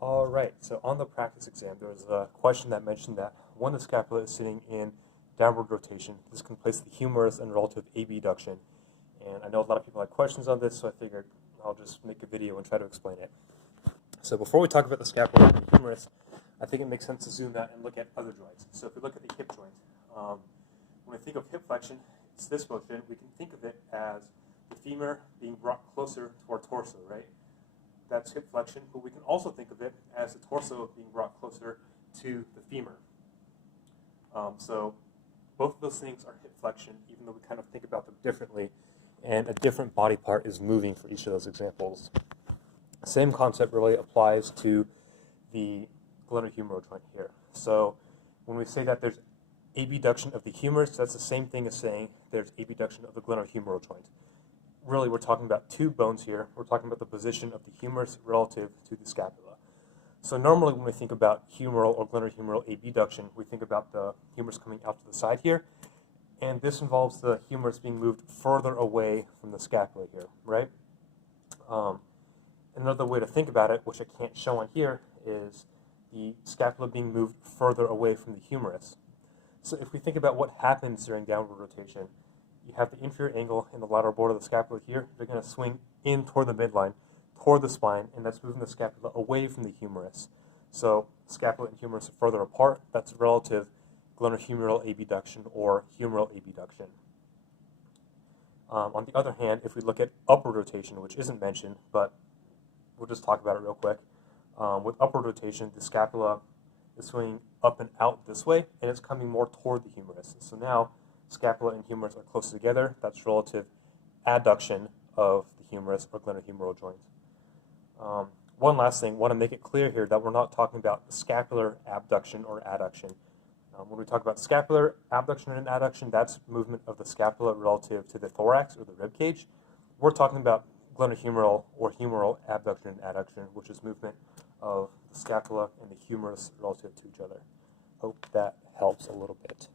All right, so on the practice exam, there was a question that mentioned that when the scapula is sitting in downward rotation, this can place the humerus in relative abduction. And I know a lot of people had questions on this, so I figured I'll just make a video and try to explain it. So before we talk about the scapula and the humerus, I think it makes sense to zoom out and look at other joints. So if we look at the hip joint, when we think of hip flexion, it's this motion. We can think of it as the femur being brought closer to our torso, right? That's hip flexion, but we can also think of it as the torso being brought closer to the femur. So both of those things are hip flexion, even though we kind of think about them differently, and a different body part is moving for each of those examples. Same concept really applies to the glenohumeral joint here. So when we say that there's abduction of the humerus, that's the same thing as saying there's abduction of the glenohumeral joint. Really, we're talking about two bones here. We're talking about the position of the humerus relative to the scapula. So normally when we think about humeral or glenohumeral abduction, we think about the humerus coming out to the side here, and this involves the humerus being moved further away from the scapula here, right? Another way to think about it, which I can't show on here, is the scapula being moved further away from the humerus. So if we think about what happens during downward rotation, you have the inferior angle in the lateral border of the scapula here. They're going to swing in toward the midline, toward the spine, and that's moving the scapula away from the humerus. So scapula and humerus are further apart. That's relative glenohumeral abduction or humeral abduction. On the other hand, if we look at upward rotation, which isn't mentioned, but we'll just talk about it real quick. With upward rotation, the scapula is swinging up and out this way, and it's coming more toward the humerus. So now scapula and humerus are close together. That's relative adduction of the humerus or glenohumeral joint. One last thing, I want to make it clear here that we're not talking about scapular abduction or adduction. When we talk about scapular abduction and adduction, that's movement of the scapula relative to the thorax or the rib cage. We're talking about glenohumeral or humeral abduction and adduction, which is movement of the scapula and the humerus relative to each other. Hope that helps a little bit.